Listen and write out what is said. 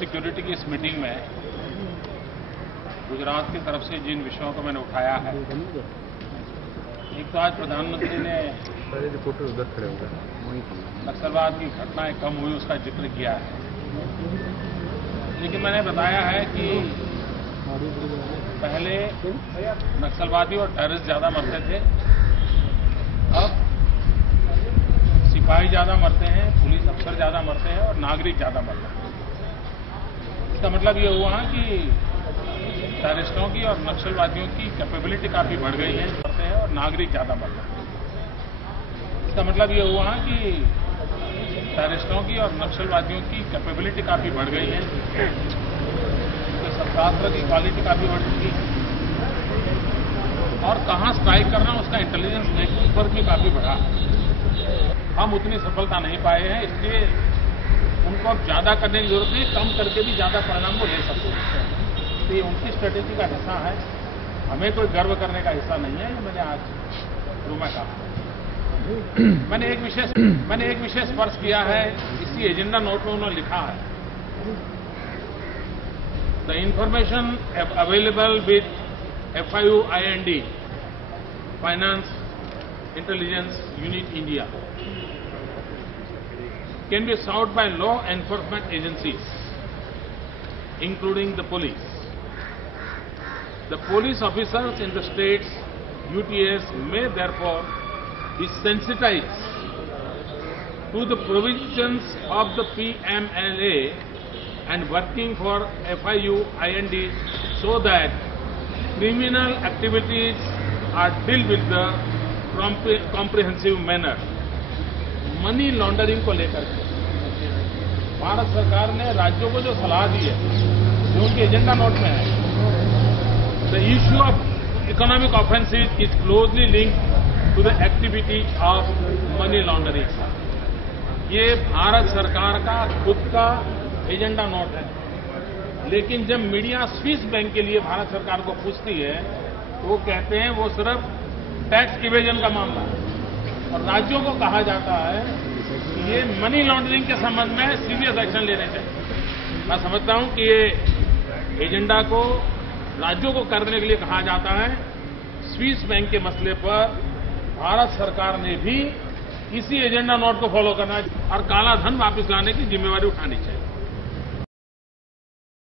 Security की इस meeting में गुजरात की तरफ से जिन विषयों को मैंने उठाया है, एक तो आज प्रधानमंत्री ने नक्सलवाद की घटनाएं कम हुई उसका जिक्र किया है, लेकिन मैंने बताया है कि पहले नक्सलवादी और टेररिस्ट ज्यादा मरते थे, अब सिपाही ज्यादा मरते हैं, पुलिस अफसर ज्यादा मरते हैं और नागरिक ज्यादा मरते हैं। इसका मतलब ये हुआ कि टेररिस्टों की और नक्सलवादियों की कैपेबिलिटी काफी बढ़ गई है, मरते हैं और नागरिक ज्यादा मरते हैं। इसका मतलब ये हुआ कि टेररिस्टों की और नक्सलवादियों की कैपेबिलिटी काफी बढ़ गई है, उनके शस्त्रास्त्र की क्वालिटी काफी बढ़ चुकी है और कहां स्ट्राइक करना उसका इंटेलिजेंस नेटवर्क भी काफी बढ़ा। हम उतनी सफलता नहीं पाए हैं, इसलिए उनको अब ज्यादा करने की जरूरत नहीं, कम करके भी ज्यादा परिणाम को ले सकते हैं। तो ये उनकी स्ट्रेटेजी का हिस्सा है, हमें कोई गर्व करने का हिस्सा नहीं है। ये मैंने आज शुरू में कहा। मैंने एक विषय स्पर्श किया है, इसी एजेंडा नोट में उन्होंने लिखा है, the information available with FIU IND finance intelligence unit India can be sought by law enforcement agencies, including the police. The police officers in the states UTS may therefore be sensitized to the provisions of the PMLA and working for FIU IND so that criminal activities are dealt with the comprehensive manner. Money laundering को लेकर के भारत सरकार ने राज्यों को जो सलाह दी है, जो उनके एजेंडा नोट में है, the issue of economic offences is closely linked to the activity of money laundering. ये भारत सरकार का खुद का एजेंडा नोट है, लेकिन जब मीडिया स्विस बैंक के लिए भारत सरकार को पूछती है तो वो कहते हैं वो सिर्फ टैक्स इवेजन का मामला है और राज्यों को कहा जाता है कि ये मनी लॉन्ड्रिंग के संबंध में सीरियस एक्शन लेने चाहिए। मैं समझता हूं कि ये एजेंडा को राज्यों को करने के लिए कहा जाता है। स्विस बैंक के मसले पर भारत सरकार ने भी इसी एजेंडा नोट को फॉलो करना और काला धन वापस लाने की जिम्मेवारी उठानी चाहिए।